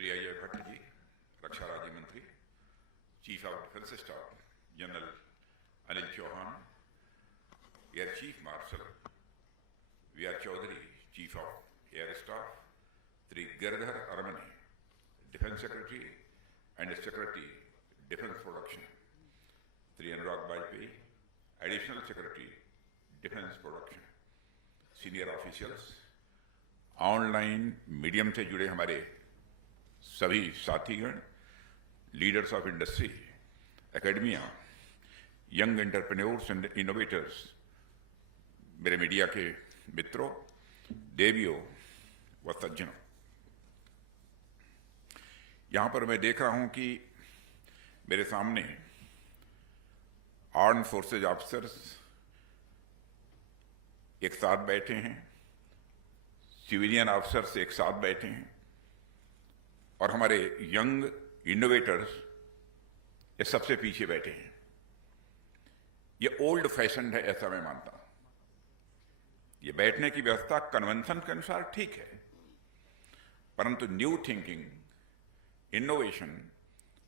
श्री अजय भट्ट जी, रक्षा राज्य मंत्री, chief of defence staff general Anil Chauhan, air chief marshal V R Chaudhari, chief of air staff, Shri Girdhar Aramane, defence secretary and secretary defence production, Shri Anurag Vajpayee, additional secretary defence production, senior officials, online medium से जुड़े हमारे सभी साथीगण, leaders of industry, academia, young entrepreneurs and innovators, मेरे media के मित्रों, देवियों व सज्जनों, यहां पर मैं देख रहा हूं कि मेरे सामने आर्म्ड फोर्सेज ऑफिसर्स एक साथ बैठे हैं, सिविलियन ऑफिसर्स एक साथ बैठे हैं और हमारे यंग इनोवेटर्स ये सबसे पीछे बैठे हैं। ये ओल्ड फैशन है, ऐसा मैं मानता हूं। ये बैठने की व्यवस्था कन्वेंशन के अनुसार ठीक है, परंतु न्यू थिंकिंग, इनोवेशन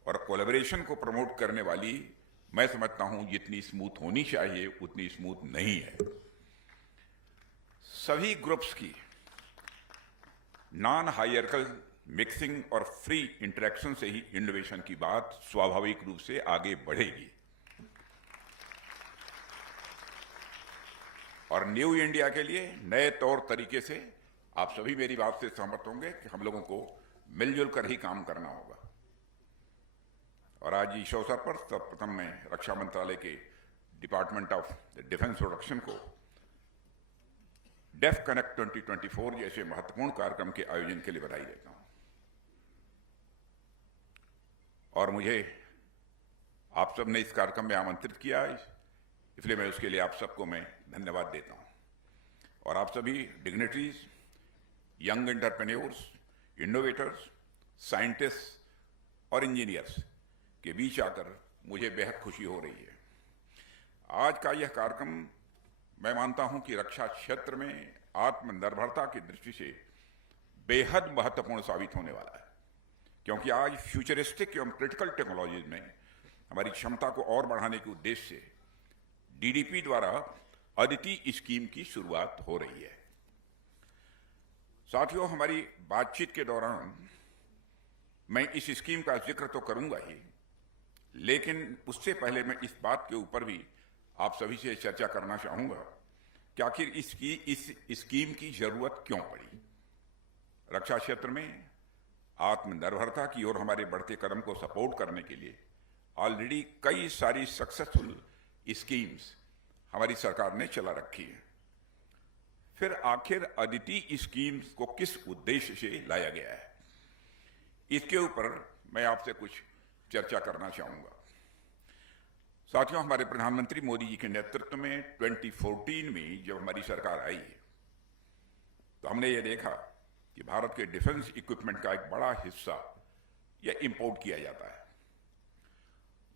और कोलैबोरेशन को प्रमोट करने वाली मैं समझता हूं जितनी स्मूथ होनी चाहिए उतनी स्मूथ नहीं है। सभी ग्रुप्स की नॉन हायरार्किकल मिक्सिंग और फ्री इंटरेक्शन से ही इनोवेशन की बात स्वाभाविक रूप से आगे बढ़ेगी। और न्यू इंडिया के लिए नए तौर तरीके से आप सभी मेरी बात से सहमत होंगे कि हम लोगों को मिलजुल कर ही काम करना होगा। और आज इस अवसर पर सर्वप्रथम मैं रक्षा मंत्रालय के डिपार्टमेंट ऑफ डिफेंस प्रोडक्शन को डेफ कनेक्ट 2024 जैसे महत्वपूर्ण कार्यक्रम के आयोजन के लिए बधाई देता हूं। और मुझे आप सब ने इस कार्यक्रम में आमंत्रित किया है, इसलिए मैं उसके लिए आप सबको मैं धन्यवाद देता हूं। और आप सभी dignitaries, young entrepreneurs, innovators, scientist और इंजीनियर्स के बीच आकर मुझे बेहद खुशी हो रही है। आज का यह कार्यक्रम मैं मानता हूं कि रक्षा क्षेत्र में आत्मनिर्भरता की दृष्टि से बेहद महत्वपूर्ण साबित होने वाला है, क्योंकि आज फ्यूचरिस्टिक एवं क्रिटिकल टेक्नोलॉजीज में हमारी क्षमता को और बढ़ाने के उद्देश्य से डीडीपी द्वारा अदिति स्कीम की शुरुआत हो रही है। साथियों, हमारी बातचीत के दौरान मैं इस स्कीम का जिक्र तो करूंगा ही, लेकिन उससे पहले मैं इस बात के ऊपर भी आप सभी से चर्चा करना चाहूंगा कि आखिर इस स्कीम की जरूरत क्यों पड़ी। रक्षा क्षेत्र में आत्मनिर्भरता की ओर हमारे बढ़ते कदम को सपोर्ट करने के लिए ऑलरेडी कई सारी सक्सेसफुल स्कीम्स हमारी सरकार ने चला रखी है। फिर आखिर अदिति स्कीम्स को किस उद्देश्य से लाया गया है, इसके ऊपर मैं आपसे कुछ चर्चा करना चाहूंगा। साथियों, हमारे प्रधानमंत्री मोदी जी के नेतृत्व में 2014 में जब हमारी सरकार आई तो हमने ये देखा कि भारत के डिफेंस इक्विपमेंट का एक बड़ा हिस्सा यह इंपोर्ट किया जाता है।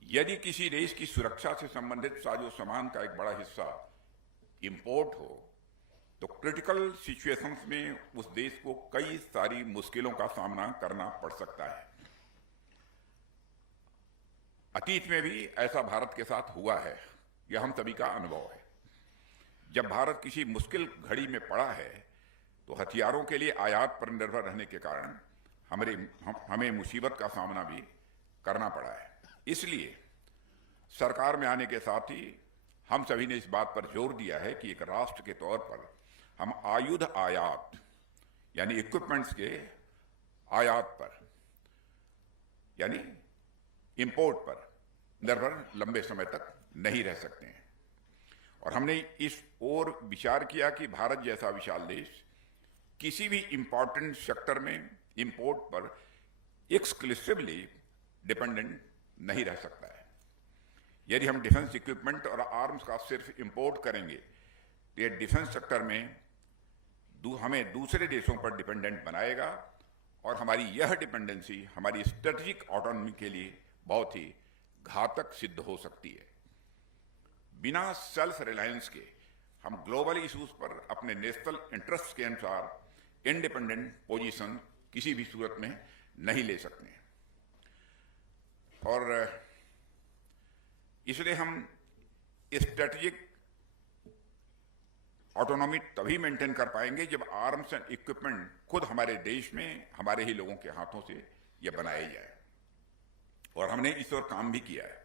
यदि किसी देश की सुरक्षा से संबंधित साजो सामान का एक बड़ा हिस्सा इंपोर्ट हो तो क्रिटिकल सिचुएशंस में उस देश को कई सारी मुश्किलों का सामना करना पड़ सकता है। अतीत में भी ऐसा भारत के साथ हुआ है, यह हम सभी का अनुभव है। जब भारत किसी मुश्किल घड़ी में पड़ा है तो हथियारों के लिए आयात पर निर्भर रहने के कारण हमें मुसीबत का सामना भी करना पड़ा है। इसलिए सरकार में आने के साथ ही हम सभी ने इस बात पर जोर दिया है कि एक राष्ट्र के तौर पर हम आयुध आयात यानी इक्विपमेंट्स के आयात पर यानी इंपोर्ट पर निर्भर लंबे समय तक नहीं रह सकते हैं। और हमने इस ओर विचार किया कि भारत जैसा विशाल देश किसी भी इंपॉर्टेंट सेक्टर में इंपोर्ट पर एक्सक्लूसिवली डिपेंडेंट नहीं रह सकता है। यदि हम डिफेंस इक्विपमेंट और आर्म्स का सिर्फ इंपोर्ट करेंगे तो यह डिफेंस सेक्टर में हमें दूसरे देशों पर डिपेंडेंट बनाएगा और हमारी यह डिपेंडेंसी हमारी स्ट्रेटेजिक ऑटोनॉमी के लिए बहुत ही घातक सिद्ध हो सकती है। बिना सेल्फ रिलायंस के हम ग्लोबल इश्यूज पर अपने नेशनल इंटरेस्ट के अनुसार इंडिपेंडेंट पोजीशन किसी भी सूरत में नहीं ले सकते। और इसलिए हम स्ट्रेटेजिक ऑटोनॉमी तभी मेंटेन कर पाएंगे जब आर्म्स एंड इक्विपमेंट खुद हमारे देश में हमारे ही लोगों के हाथों से यह बनाया जाए। और हमने इस ओर काम भी किया है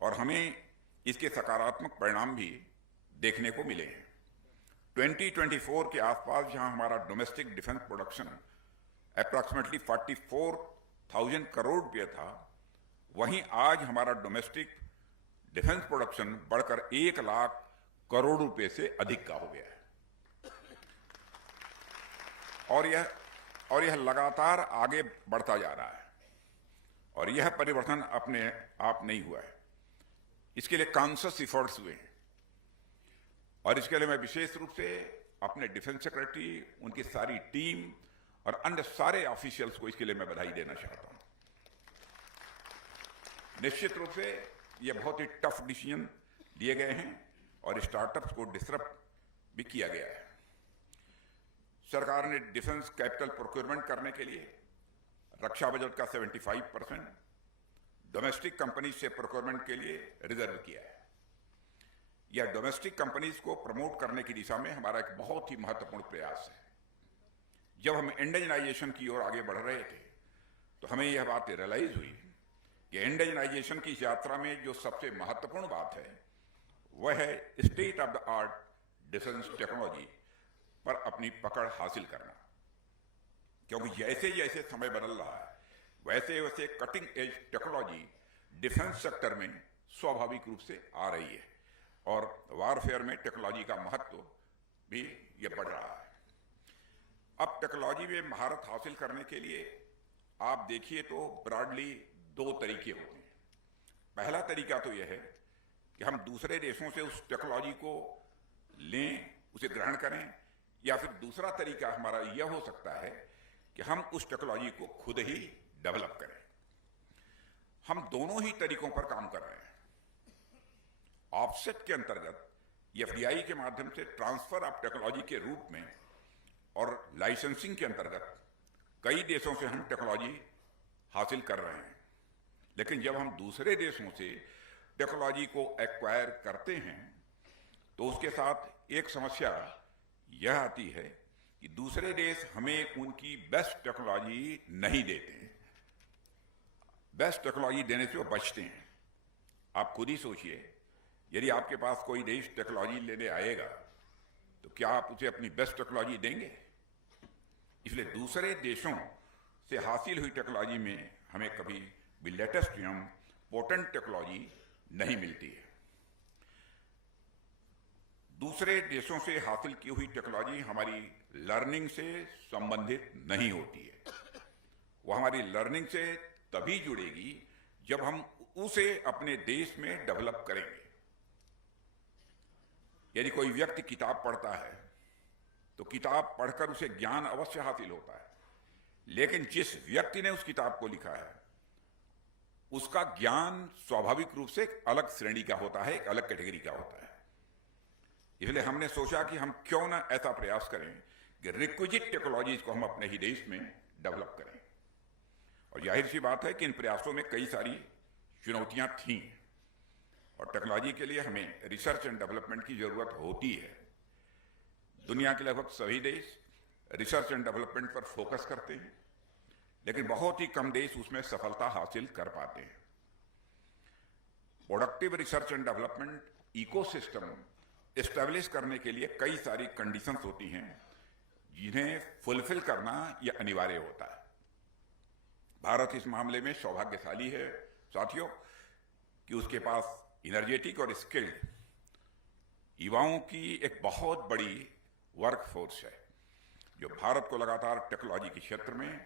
और हमें इसके सकारात्मक परिणाम भी देखने को मिले हैं। 2024 के आसपास जहां हमारा domestic defence production approximately 44,000 crore रुपये था, वहीं आज हमारा डोमेस्टिक डिफेंस प्रोडक्शन बढ़कर 1 लाख करोड़ रुपए से अधिक का हो गया है। और यह लगातार आगे बढ़ता जा रहा है। और यह परिवर्तन अपने आप नहीं हुआ है, इसके लिए कॉन्शियस एफर्ट्स हुए हैं। और इसके लिए मैं विशेष रूप से अपने डिफेंस सेक्रेटरी, उनकी सारी टीम और अन्य सारे ऑफिशियल्स को इसके लिए मैं बधाई देना चाहता हूं। निश्चित रूप से यह बहुत ही टफ डिसीजन लिए गए हैं और स्टार्टअप्स को डिसरप्ट भी किया गया है। सरकार ने डिफेंस कैपिटल प्रोक्योरमेंट करने के लिए रक्षा बजट का 75% डोमेस्टिक कंपनीज से प्रोक्योरमेंट के लिए रिजर्व किया है। यह डोमेस्टिक कंपनीज को प्रमोट करने की दिशा में हमारा एक बहुत ही महत्वपूर्ण प्रयास है। जब हम इंडिजनाइजेशन की ओर आगे बढ़ रहे थे तो हमें यह बात रियलाइज हुई कि इंडिजनाइजेशन की इस यात्रा में जो सबसे महत्वपूर्ण बात है वह है state of the art defence technology पर अपनी पकड़ हासिल करना। क्योंकि जैसे जैसे समय बदल रहा है वैसे वैसे cutting edge technology defence sector में स्वाभाविक रूप से आ रही है और वारफेयर में टेक्नोलॉजी का महत्व भी ये बढ़ रहा है। अब टेक्नोलॉजी में महारत हासिल करने के लिए आप देखिए तो ब्रॉडली 2 तरीके होते हैं। पहला तरीका तो यह है कि हम दूसरे देशों से उस टेक्नोलॉजी को लें, उसे ग्रहण करें, या फिर दूसरा तरीका हमारा यह हो सकता है कि हम उस टेक्नोलॉजी को खुद ही डेवलप करें। हम दोनों ही तरीकों पर काम कर रहे हैं। ऑफसेट के अंतर्गत एफडीआई के माध्यम से ट्रांसफर ऑफ टेक्नोलॉजी के रूप में और लाइसेंसिंग के अंतर्गत कई देशों से हम टेक्नोलॉजी हासिल कर रहे हैं। लेकिन जब हम दूसरे देशों से टेक्नोलॉजी को एक्वायर करते हैं तो उसके साथ एक समस्या यह आती है कि दूसरे देश हमें उनकी बेस्ट टेक्नोलॉजी नहीं देते हैं। बेस्ट टेक्नोलॉजी देने से वो बचते हैं। आप खुद ही सोचिए, यदि आपके पास कोई देश टेक्नोलॉजी लेने आएगा तो क्या आप उसे अपनी बेस्ट टेक्नोलॉजी देंगे? इसलिए दूसरे देशों से हासिल हुई टेक्नोलॉजी में हमें कभी भी लेटेस्ट एवं पोटेंट टेक्नोलॉजी नहीं मिलती है। दूसरे देशों से हासिल की हुई टेक्नोलॉजी हमारी लर्निंग से संबंधित नहीं होती है। वो हमारी लर्निंग से तभी जुड़ेगी जब हम उसे अपने देश में डेवलप करेंगे। यदि कोई व्यक्ति किताब पढ़ता है तो किताब पढ़कर उसे ज्ञान अवश्य हासिल होता है, लेकिन जिस व्यक्ति ने उस किताब को लिखा है उसका ज्ञान स्वाभाविक रूप से एक अलग श्रेणी का होता है, एक अलग कैटेगरी का होता है। इसलिए हमने सोचा कि हम क्यों ना ऐसा प्रयास करें कि रिक्विजिट टेक्नोलॉजीज को हम अपने ही देश में डेवलप करें। और जाहिर सी बात है कि इन प्रयासों में कई सारी चुनौतियां थीं और टेक्नोलॉजी के लिए हमें रिसर्च एंड डेवलपमेंट की जरूरत होती है। दुनिया के लगभग सभी देश रिसर्च एंड डेवलपमेंट पर फोकस करते हैं, लेकिन बहुत ही कम देश उसमें सफलता हासिल कर पाते हैं। Productive research and development ecosystem establish करने के लिए कई सारी कंडीशंस होती हैं जिन्हें फुलफिल करना यह अनिवार्य होता है। भारत इस मामले में सौभाग्यशाली है साथियों कि उसके पास एनर्जेटिक और स्किल्ड युवाओं की एक बहुत बड़ी वर्कफोर्स है जो भारत को लगातार टेक्नोलॉजी के क्षेत्र में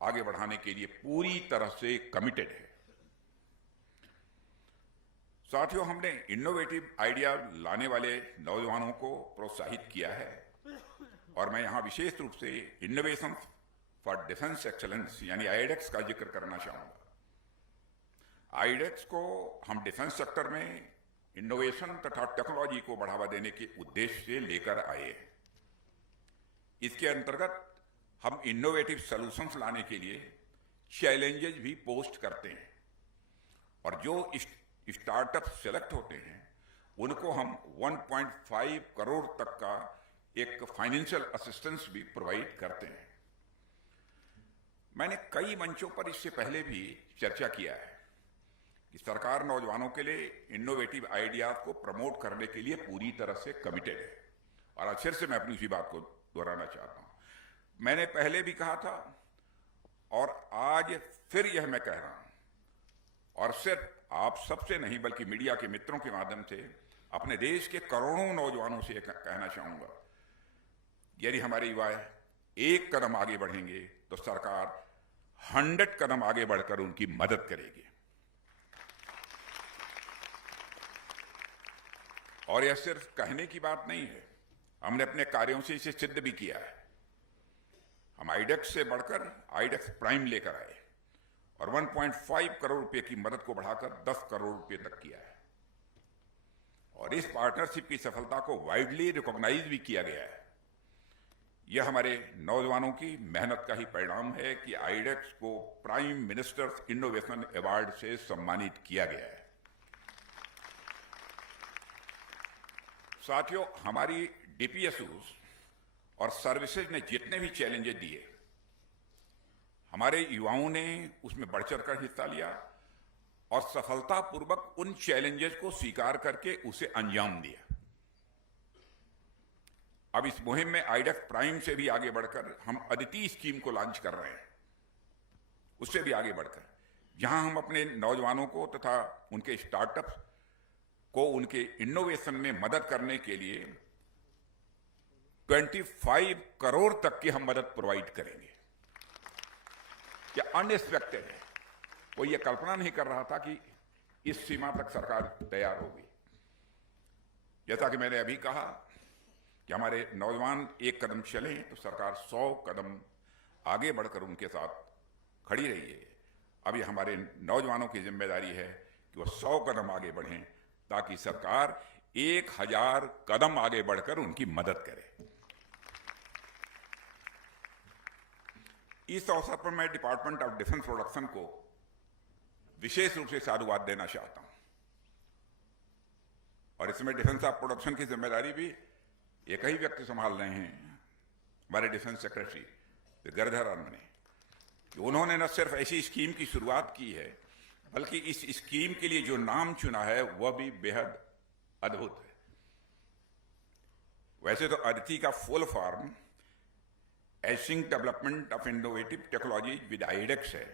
आगे बढ़ाने के लिए पूरी तरह से कमिटेड है। साथियों, हमने इनोवेटिव आइडिया लाने वाले नौजवानों को प्रोत्साहित किया है और मैं यहां विशेष रूप से इनोवेशन फॉर डिफेंस एक्सेलेंस यानी आईडेक्स का जिक्र करना चाहूंगा। आईडेक्स को हम डिफेंस सेक्टर में इनोवेशन तथा टेक्नोलॉजी को बढ़ावा देने के उद्देश्य से लेकर आए हैं। इसके अंतर्गत हम इनोवेटिव सॉल्यूशंस लाने के लिए चैलेंजेस भी पोस्ट करते हैं और जो स्टार्टअप सेलेक्ट होते हैं उनको हम 1.5 करोड़ तक का एक फाइनेंशियल असिस्टेंस भी प्रोवाइड करते हैं। मैंने कई मंचों पर इससे पहले भी चर्चा किया है कि सरकार नौजवानों के लिए इनोवेटिव आइडियाज को प्रमोट करने के लिए पूरी तरह से कमिटेड है और आज फिर से मैं अपनी उसी बात को दोहराना चाहता हूं। मैंने पहले भी कहा था और आज फिर यह मैं कह रहा हूं और सिर्फ आप सबसे नहीं बल्कि मीडिया के मित्रों के माध्यम से अपने देश के करोड़ों नौजवानों से कहना चाहूंगा, यदि हमारे युवा एक कदम आगे बढ़ेंगे तो सरकार 100 कदम आगे बढ़कर उनकी मदद करेगी। और यह सिर्फ कहने की बात नहीं है, हमने अपने कार्यों से इसे सिद्ध भी किया है। हम आइडेक्स से बढ़कर आइडेक्स प्राइम लेकर आए और 1.5 करोड़ रुपए की मदद को बढ़ाकर 10 करोड़ रुपए तक किया है और इस पार्टनरशिप की सफलता को वाइडली रिकॉग्नाइज भी किया गया है। यह हमारे नौजवानों की मेहनत का ही परिणाम है कि आइडेक्स को प्राइम मिनिस्टर्स इनोवेशन अवार्ड से सम्मानित किया गया है। साथियों, हमारी डीपीएसयूज और सर्विसेज ने जितने भी चैलेंजेस दिए, हमारे युवाओं ने उसमें बढ़ चढ़कर हिस्सा लिया और सफलतापूर्वक उन चैलेंजेस को स्वीकार करके उसे अंजाम दिया। अब इस मुहिम में आइडेक्स प्राइम से भी आगे बढ़कर हम अदिति स्कीम को लॉन्च कर रहे हैं, उससे भी आगे बढ़कर, जहां हम अपने नौजवानों को तथा उनके स्टार्टअप्स को उनके इनोवेशन में मदद करने के लिए 25 करोड़ तक की हम मदद प्रोवाइड करेंगे। यह अनएक्सपेक्टेड है, कोई यह कल्पना नहीं कर रहा था कि इस सीमा तक सरकार तैयार होगी। जैसा कि मैंने अभी कहा कि हमारे नौजवान एक कदम चलें तो सरकार 100 कदम आगे बढ़कर उनके साथ खड़ी रही है। अब ये हमारे नौजवानों की जिम्मेदारी है कि वह 100 कदम आगे बढ़ें ताकि सरकार 1000 कदम आगे बढ़कर उनकी मदद करे। इस अवसर पर मैं डिपार्टमेंट ऑफ डिफेंस प्रोडक्शन को विशेष रूप से साधुवाद देना चाहता हूं और इसमें डिफेंस ऑफ प्रोडक्शन की जिम्मेदारी भी एक ही व्यक्ति संभाल रहे हैं, हमारे डिफेंस सेक्रेटरी गिरधर अरमने, कि उन्होंने न सिर्फ ऐसी स्कीम की शुरुआत की है बल्कि इस स्कीम के लिए जो नाम चुना है वह भी बेहद अद्भुत है। वैसे तो अदिति का full form acing development of innovative technology with iDEX है,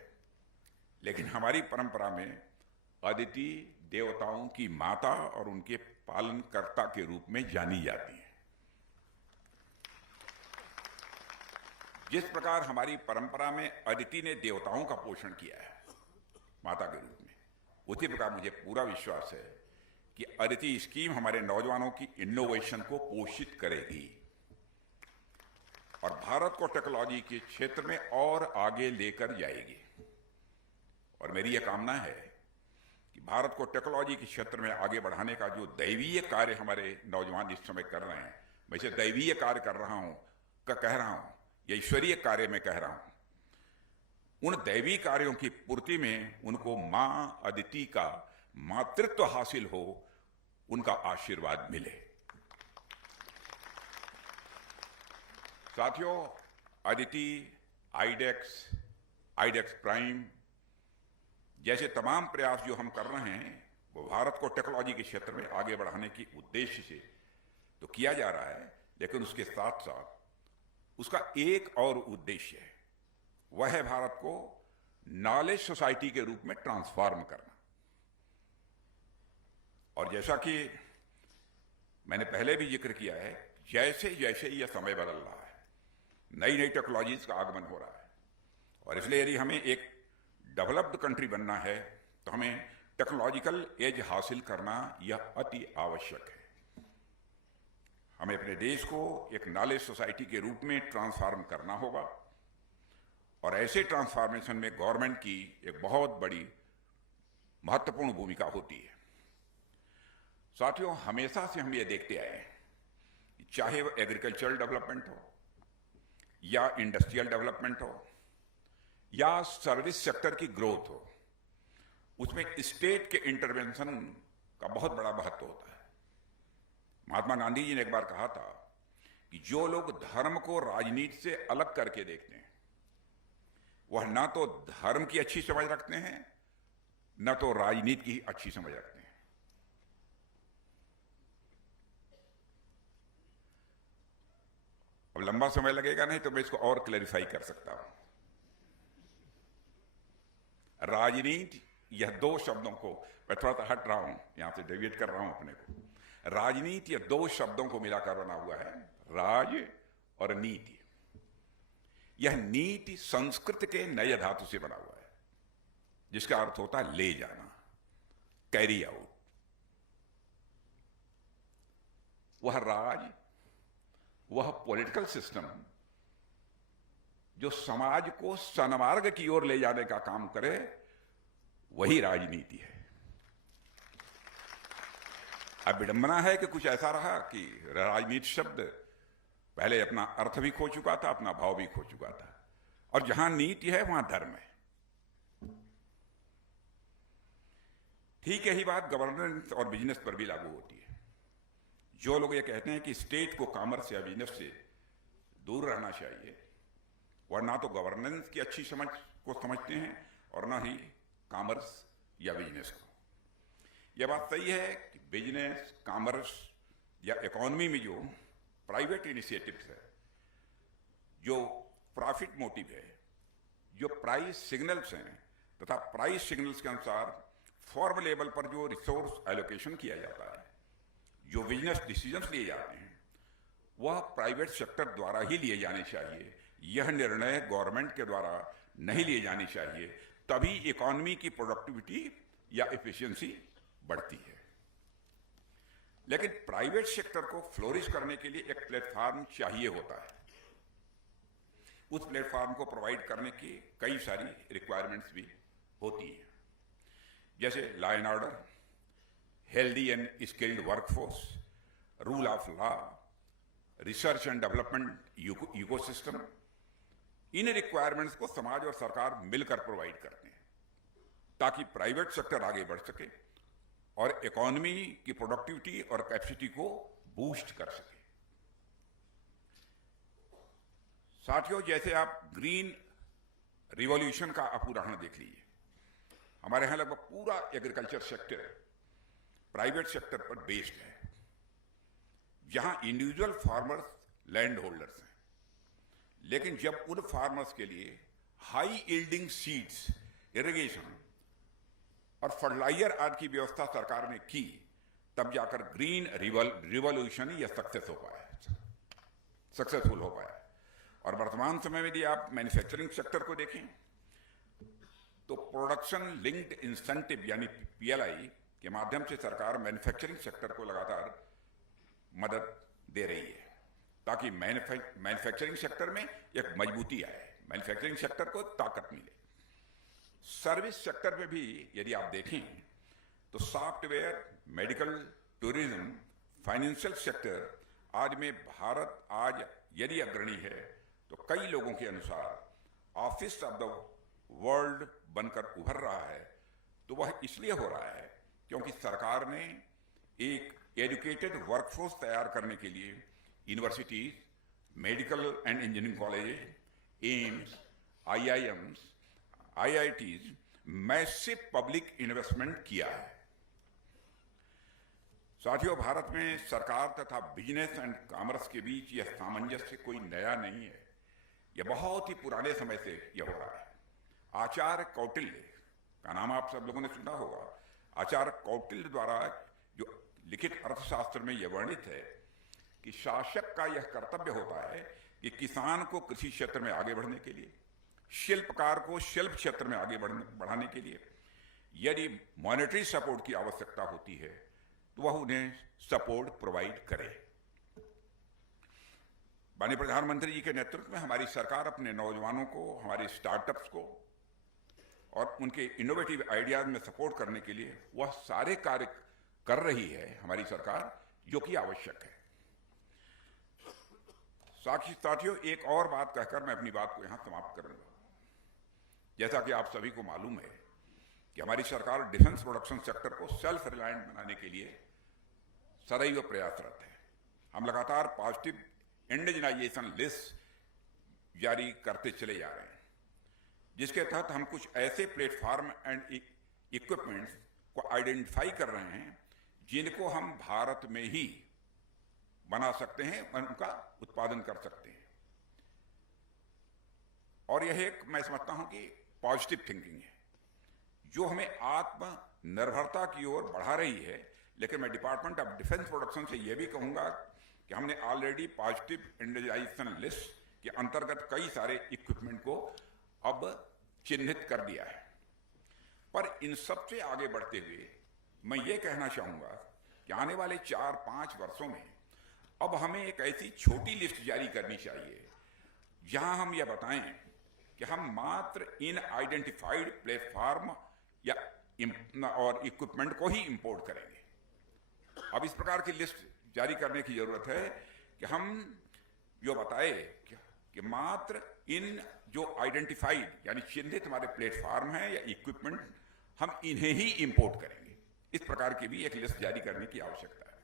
लेकिन हमारी परंपरा में अदिति देवताओं की माता और उनके पालनकर्ता के रूप में जानी जाती है। जिस प्रकार हमारी परंपरा में अदिति ने देवताओं का पोषण किया है माता के रूप में, उसी प्रकार मुझे पूरा विश्वास है कि अदिति स्कीम हमारे नौजवानों की इनोवेशन को पोषित करेगी और भारत को टेक्नोलॉजी के क्षेत्र में और आगे लेकर जाएगी। और मेरी यह कामना है कि भारत को टेक्नोलॉजी के क्षेत्र में आगे बढ़ाने का जो दैवीय कार्य हमारे नौजवान इस समय कर रहे हैं, मैं इसे दैवीय कार्य कह रहा हूं या ईश्वरीय कार्य में कह रहा हूं, उन दैवी कार्यों की पूर्ति में उनको मां अदिति का मातृत्व हासिल हो, उनका आशीर्वाद मिले। साथियों, अदिति, आइडेक्स प्राइम जैसे तमाम प्रयास जो हम कर रहे हैं वो भारत को टेक्नोलॉजी के क्षेत्र में आगे बढ़ाने की उद्देश्य से तो किया जा रहा है, लेकिन उसके साथ साथ उसका एक और उद्देश्य है, वह है भारत को नॉलेज सोसाइटी के रूप में ट्रांसफॉर्म करना। और जैसा कि मैंने पहले भी जिक्र किया है, जैसे जैसे यह समय बदल रहा है, नई नई टेक्नोलॉजीज का आगमन हो रहा है और इसलिए यदि हमें एक डेवलप्ड कंट्री बनना है तो हमें टेक्नोलॉजिकल एज हासिल करना यह अति आवश्यक है। हमें अपने देश को एक नॉलेज सोसाइटी के रूप में ट्रांसफॉर्म करना होगा और ऐसे ट्रांसफॉर्मेशन में गवर्नमेंट की एक बहुत बड़ी महत्वपूर्ण भूमिका होती है। साथियों, हमेशा से हम ये देखते आए हैं, चाहे वो एग्रीकल्चरल डेवलपमेंट हो या इंडस्ट्रियल डेवलपमेंट हो या सर्विस सेक्टर की ग्रोथ हो, उसमें स्टेट के इंटरवेंशन का बहुत बड़ा महत्व होता है। महात्मा गांधी जी ने एक बार कहा था कि जो लोग धर्म को राजनीति से अलग करके देखते हैं, वह ना तो धर्म की अच्छी समझ रखते हैं, न तो राजनीति की अच्छी समझ रखते हैं। अब लंबा समय लगेगा नहीं तो मैं इसको और क्लैरिफाई कर सकता हूं। राजनीति, यह दो शब्दों को, मैं थोड़ा सा हट रहा हूं, यहां से डेविएट कर रहा हूं अपने को। राजनीति यह दो शब्दों को मिलाकर बना हुआ है, राज और नीति। यह नीति संस्कृत के नए धातु से बना हुआ है, जिसका अर्थ होता है ले जाना, कैरी आउट। वह राज, वह पॉलिटिकल सिस्टम जो समाज को सन्मार्ग की ओर ले जाने का काम करे, वही राजनीति है। अब विडंबना है कि कुछ ऐसा रहा कि राजनीति शब्द पहले अपना अर्थ भी खो चुका था, अपना भाव भी खो चुका था, और जहां नीति है वहां धर्म है। ठीक यही बात गवर्नेंस और बिजनेस पर भी लागू होती है। जो लोग ये कहते हैं कि स्टेट को कॉमर्स या बिजनेस से दूर रहना चाहिए, वह ना तो गवर्नेंस की अच्छी समझ को समझते हैं और ना ही कॉमर्स या बिजनेस को। यह बात सही है कि बिजनेस, कॉमर्स या इकोनॉमी में जो प्राइवेट इनिशिएटिव्स है, जो प्रॉफिट मोटिव है, जो प्राइस सिग्नल्स हैं, तथा प्राइस सिग्नल्स के अनुसार फॉर्म लेवल पर जो रिसोर्स एलोकेशन किया जाता है, जो बिजनेस डिसीजंस लिए जाते हैं, वह प्राइवेट सेक्टर द्वारा ही लिए जाने चाहिए। यह निर्णय गवर्नमेंट के द्वारा नहीं लिए जाने चाहिए, तभी इकोनॉमी की प्रोडक्टिविटी या एफिशिएंसी बढ़ती है। लेकिन प्राइवेट सेक्टर को फ्लोरिश करने के लिए एक प्लेटफॉर्म चाहिए होता है। उस प्लेटफॉर्म को प्रोवाइड करने की कई सारी रिक्वायरमेंट्स भी होती हैं, जैसे law and order, healthy and skilled workforce, rule of law, research and development ecosystem. In requirements को समाज और सरकार मिलकर प्रोवाइड करते हैं, ताकि प्राइवेट सेक्टर आगे बढ़ सके और इकोनॉमी की प्रोडक्टिविटी और कैपेसिटी को बूस्ट कर सके। साथियों, जैसे आप ग्रीन रिवॉल्यूशन का आप उदाहरण देख लीजिए। हमारे यहां लगभग पूरा एग्रीकल्चर सेक्टर प्राइवेट सेक्टर पर बेस्ड है, जहां इंडिविजुअल फार्मर्स लैंड होल्डर्स हैं। लेकिन जब उन फार्मर्स के लिए हाई यील्डिंग सीड्स, इरिगेशन और फर्टिलाइजर आदि की व्यवस्था सरकार ने की, तब जाकर ग्रीन रिवॉल्यूशन यह सक्सेसफुल हो पाया। और वर्तमान समय में यदि आप मैन्युफैक्चरिंग सेक्टर को देखें, तो प्रोडक्शन लिंक्ड इंसेंटिव यानी पीएलआई के माध्यम से सरकार मैन्युफैक्चरिंग सेक्टर को लगातार मदद दे रही है, ताकि मैन्युफैक्चरिंग सेक्टर में एक मजबूती आए, मैन्युफैक्चरिंग सेक्टर को ताकत मिले। सर्विस सेक्टर में भी यदि आप देखें तो software, medical, tourism, financial sector आज में भारत आज यदि अग्रणी है, तो कई लोगों के अनुसार ऑफिस ऑफ द वर्ल्ड बनकर उभर रहा है। तो वह इसलिए हो रहा है क्योंकि सरकार ने एक एजुकेटेड वर्कफोर्स तैयार करने के लिए universities, medical and engineering college, AIIMS, IIMs, IITs massive public investment किया है। साथियों, भारत में सरकार तथा बिजनेस एंड कॉमर्स के बीच यह सामंजस्य कोई नया नहीं है, यह बहुत ही पुराने समय से यह हो रहा है। आचार्य कौटिल्य का नाम आप सब लोगों ने सुना होगा। आचार्य कौटिल्य द्वारा जो लिखित अर्थशास्त्र में यह वर्णित है कि शासक का यह कर्तव्य होता है कि किसान को कृषि क्षेत्र में आगे बढ़ने के लिए, शिल्पकार को शिल्प क्षेत्र में आगे बढ़ाने के लिए यदि मॉनेटरी सपोर्ट की आवश्यकता होती है, तो वह उन्हें सपोर्ट प्रोवाइड करे। माननीय प्रधानमंत्री जी के नेतृत्व में हमारी सरकार अपने नौजवानों को, हमारे स्टार्टअप्स को और उनके इनोवेटिव आइडियाज में सपोर्ट करने के लिए वह सारे कार्य कर रही है हमारी सरकार, जो कि आवश्यक है। साथियों, एक और बात कहकर मैं अपनी बात को यहां समाप्त करूंगा। जैसा कि आप सभी को मालूम है कि हमारी सरकार डिफेंस प्रोडक्शन सेक्टर को सेल्फ रिलायंट बनाने के लिए सदैव प्रयासरत है। हम लगातार पॉजिटिव इंडिजिनाइजेशन लिस्ट जारी करते चले जा रहे हैं, जिसके तहत हम कुछ ऐसे प्लेटफॉर्म एंड इक्विपमेंट्स को आइडेंटिफाई कर रहे हैं जिनको हम भारत में ही बना सकते हैं, उनका उत्पादन कर सकते हैं। और यह एक, मैं समझता हूं कि पॉजिटिव थिंकिंग है जो हमें आत्मनिर्भरता की ओर बढ़ा रही है। लेकिन मैं डिपार्टमेंट ऑफ डिफेंस प्रोडक्शन से यह भी कहूंगा कि हमने ऑलरेडी पॉजिटिव इंडिजिनाइजेशन लिस्ट के अंतर्गत कई सारे इक्विपमेंट को अब चिन्हित कर दिया है। पर इन सबसे आगे बढ़ते हुए मैं ये कहना चाहूंगा कि आने वाले 4-5 वर्षों में अब हमें एक ऐसी छोटी लिस्ट जारी करनी चाहिए जहां हम यह बताएं कि हम मात्र इन आइडेंटिफाइड प्लेटफॉर्म या और इक्विपमेंट को ही इंपोर्ट करेंगे। अब इस प्रकार की लिस्ट जारी करने की जरूरत है कि हम जो बताए कि मात्र इन जो आइडेंटिफाइड यानी चिन्हित हमारे प्लेटफॉर्म हैं या इक्विपमेंट, हम इन्हें ही इंपोर्ट करेंगे। इस प्रकार की भी एक लिस्ट जारी करने की आवश्यकता है।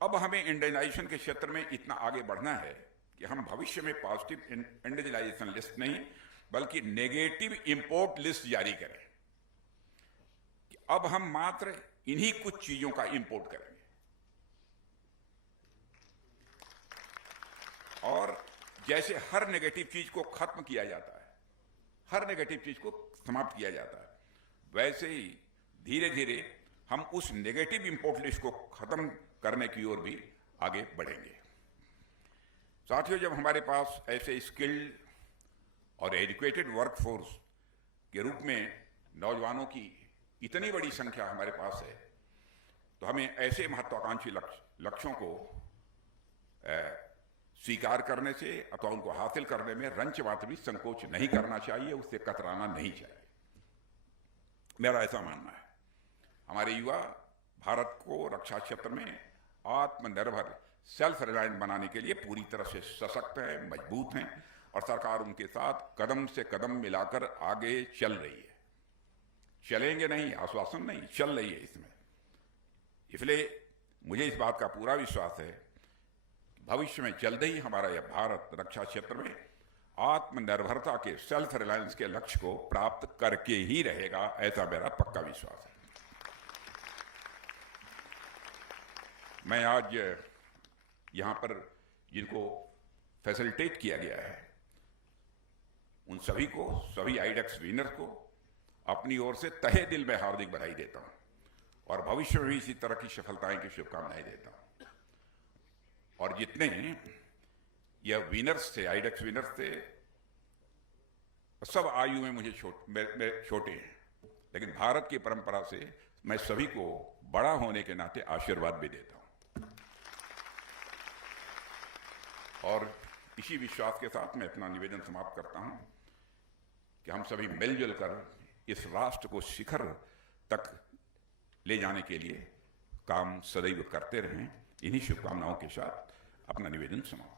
अब हमें इंडिजिनाइजेशन के क्षेत्र में इतना आगे बढ़ना है कि हम भविष्य में पॉजिटिव इंडिजिनाइजेशन लिस्ट नहीं बल्कि नेगेटिव इंपोर्ट लिस्ट जारी करें। अब हम मात्र इन्हीं कुछ चीजों का इंपोर्ट करेंगे और जैसे हर नेगेटिव चीज को खत्म किया जाता है, हर नेगेटिव चीज को समाप्त किया जाता है, वैसे ही धीरे धीरे हम उस नेगेटिव इंपोर्ट लिस्ट को खत्म करने की ओर भी आगे बढ़ेंगे। साथियों, जब हमारे पास ऐसे स्किल्ड और एजुकेटेड वर्कफोर्स के रूप में नौजवानों की इतनी बड़ी संख्या हमारे पास है, तो हमें ऐसे महत्वाकांक्षी लक्ष्यों को स्वीकार करने से अथवा उनको हासिल करने में रंच मात्र भी संकोच नहीं करना चाहिए, उससे कतराना नहीं चाहिए। मेरा ऐसा मानना है। हमारे युवा भारत को रक्षा क्षेत्र में आत्मनिर्भर सेल्फ रिलायंट बनाने के लिए पूरी तरह से सशक्त हैं, मजबूत हैं और सरकार उनके साथ कदम से कदम मिलाकर आगे चल रही है। चलेंगे नहीं, आश्वासन नहीं, चल रही है इसमें। इसलिए मुझे इस बात का पूरा विश्वास है कि भविष्य में जल्द ही हमारा यह भारत रक्षा क्षेत्र में आत्मनिर्भरता के सेल्फ रिलायंस के लक्ष्य को प्राप्त करके ही रहेगा, ऐसा मेरा पक्का विश्वास है। मैं आज यहां पर जिनको फैसिलिटेट किया गया है उन सभी को, सभी आइडेक्स विनर्स को अपनी ओर से तहे दिल में हार्दिक बधाई देता हूं और भविष्य में भी इसी तरह की सफलताएं की शुभकामनाएं देता हूं। और जितने यह विनर्स थे, आइडेक्स विनर्स थे, सब आयु में मुझे छोटे हैं, लेकिन भारत की परंपरा से मैं सभी को बड़ा होने के नाते आशीर्वाद भी देता हूं। और इसी विश्वास के साथ मैं अपना निवेदन समाप्त करता हूं कि हम सभी मिलजुल कर इस राष्ट्र को शिखर तक ले जाने के लिए काम सदैव करते रहें। इन्हीं शुभकामनाओं के साथ अपना निवेदन समाप्त।